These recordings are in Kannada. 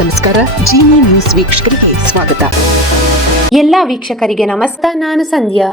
ನಮಸ್ಕಾರ. ಜೀನಿ ನ್ಯೂಸ್ ವೀಕ್ಷಕರಿಗೆ ಸ್ವಾಗತ. ಎಲ್ಲ ವೀಕ್ಷಕರಿಗೆ ನಮಸ್ಕಾರ. ನಾನು ಸಂಧ್ಯಾ.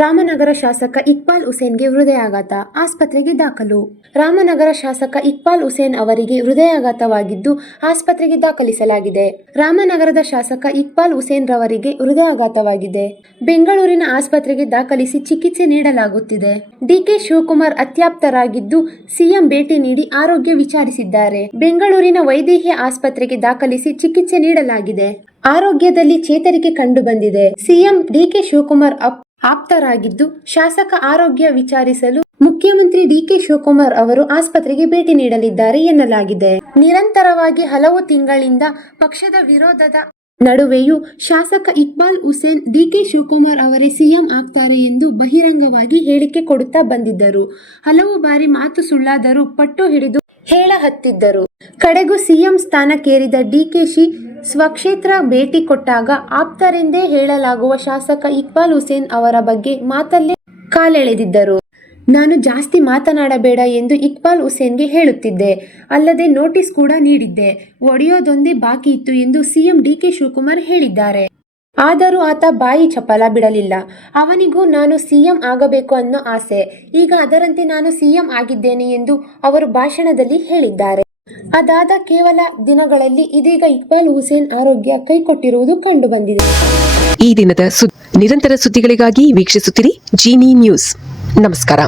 ರಾಮನಗರ ಶಾಸಕ ಇಕ್ಬಾಲ್ ಹುಸೇನ್ಗೆ ಹೃದಯಾಘಾತ, ಆಸ್ಪತ್ರೆಗೆ ದಾಖಲು. ರಾಮನಗರ ಶಾಸಕ ಇಕ್ಬಾಲ್ ಹುಸೇನ್ ಅವರಿಗೆ ಹೃದಯಾಘಾತವಾಗಿದ್ದು ಆಸ್ಪತ್ರೆಗೆ ದಾಖಲಿಸಲಾಗಿದೆ. ರಾಮನಗರದ ಶಾಸಕ ಇಕ್ಬಾಲ್ ಹುಸೇನ್ ರವರಿಗೆ ಹೃದಯಾಘಾತವಾಗಿದೆ. ಬೆಂಗಳೂರಿನ ಆಸ್ಪತ್ರೆಗೆ ದಾಖಲಿಸಿ ಚಿಕಿತ್ಸೆ ನೀಡಲಾಗುತ್ತಿದೆ. ಡಿಕೆ ಶಿವಕುಮಾರ್ ಅತ್ಯಾಪ್ತರಾಗಿದ್ದು ಸಿಎಂ ಭೇಟಿ ನೀಡಿ ಆರೋಗ್ಯ ವಿಚಾರಿಸಿದ್ದಾರೆ. ಬೆಂಗಳೂರಿನ ವೈದೇಹಿ ಆಸ್ಪತ್ರೆಗೆ ದಾಖಲಿಸಿ ಚಿಕಿತ್ಸೆ ನೀಡಲಾಗಿದೆ. ಆರೋಗ್ಯದಲ್ಲಿ ಚೇತರಿಕೆ ಕಂಡು ಬಂದಿದೆ. ಸಿಎಂ ಡಿಕೆ ಶಿವಕುಮಾರ್ ಆಪ್ತರಾಗಿದ್ದು ಶಾಸಕ ಆರೋಗ್ಯ ವಿಚಾರಿಸಲು ಮುಖ್ಯಮಂತ್ರಿ ಡಿಕೆ ಶಿವಕುಮಾರ್ ಅವರು ಆಸ್ಪತ್ರೆಗೆ ಭೇಟಿ ನೀಡಲಿದ್ದಾರೆ ಎನ್ನಲಾಗಿದೆ. ನಿರಂತರವಾಗಿ ಹಲವು ತಿಂಗಳಿಂದ ಪಕ್ಷದ ವಿರೋಧದ ನಡುವೆಯೂ ಶಾಸಕ ಇಕ್ಬಾಲ್ ಹುಸೇನ್ ಡಿಕೆ ಶಿವಕುಮಾರ್ ಅವರೇ ಸಿಎಂ ಆಗ್ತಾರೆ ಎಂದು ಬಹಿರಂಗವಾಗಿ ಹೇಳಿಕೆ ಕೊಡುತ್ತಾ ಬಂದಿದ್ದರು. ಹಲವು ಬಾರಿ ಮಾತು ಸುಳ್ಳಾದರೂ ಪಟ್ಟು ಹಿಡಿದು ಹೇಳ ಹತ್ತಿದ್ದರು. ಕಡೆಗೂ ಸಿಎಂ ಸ್ಥಾನಕ್ಕೇರಿದ ಡಿಕೆಶಿ ಸ್ವಕ್ಷೇತ್ರ ಭೇಟಿ ಕೊಟ್ಟಾಗ ಆಪ್ತರೆಂದೇ ಹೇಳಲಾಗುವ ಶಾಸಕ ಇಕ್ಬಾಲ್ ಹುಸೇನ್ ಅವರ ಬಗ್ಗೆ ಮಾತಲ್ಲೇ ಕಾಲೆಳೆದಿದ್ದರು. ನಾನು ಜಾಸ್ತಿ ಮಾತನಾಡಬೇಡ ಎಂದು ಇಕ್ಬಾಲ್ ಹುಸೇನ್ಗೆ ಹೇಳುತ್ತಿದ್ದೆ. ಅಲ್ಲದೆ ನೋಟಿಸ್ ಕೂಡ ನೀಡಿದ್ದೆ. ಒಡೆಯೋದೊಂದೇ ಬಾಕಿ ಇತ್ತು ಎಂದು ಸಿಎಂ ಡಿಕೆ ಶಿವಕುಮಾರ್ ಹೇಳಿದ್ದಾರೆ. ಆದರೂ ಆತ ಬಾಯಿ ಚಪಲ ಬಿಡಲಿಲ್ಲ. ಅವನಿಗೂ ನಾನು ಸಿಎಂ ಆಗಬೇಕು ಅನ್ನೋ ಆಸೆ. ಈಗ ಅದರಂತೆ ನಾನು ಸಿಎಂ ಆಗಿದ್ದೇನೆ ಎಂದು ಅವರು ಭಾಷಣದಲ್ಲಿ ಹೇಳಿದ್ದಾರೆ. ಅದಾದ ಕೇವಲ ದಿನಗಳಲ್ಲಿ ಇದೀಗ ಇಕ್ಬಾಲ್ ಹುಸೇನ್ ಆರೋಗ್ಯ ಕೈಕೊಟ್ಟಿರುವುದು ಕಂಡು ಬಂದಿದೆ. ಈ ದಿನದ ನಿರಂತರ ಸುದ್ದಿಗಳಿಗಾಗಿ ವೀಕ್ಷಿಸುತ್ತಿರಿ ಜೀನಿ ನ್ಯೂಸ್. ನಮಸ್ಕಾರ.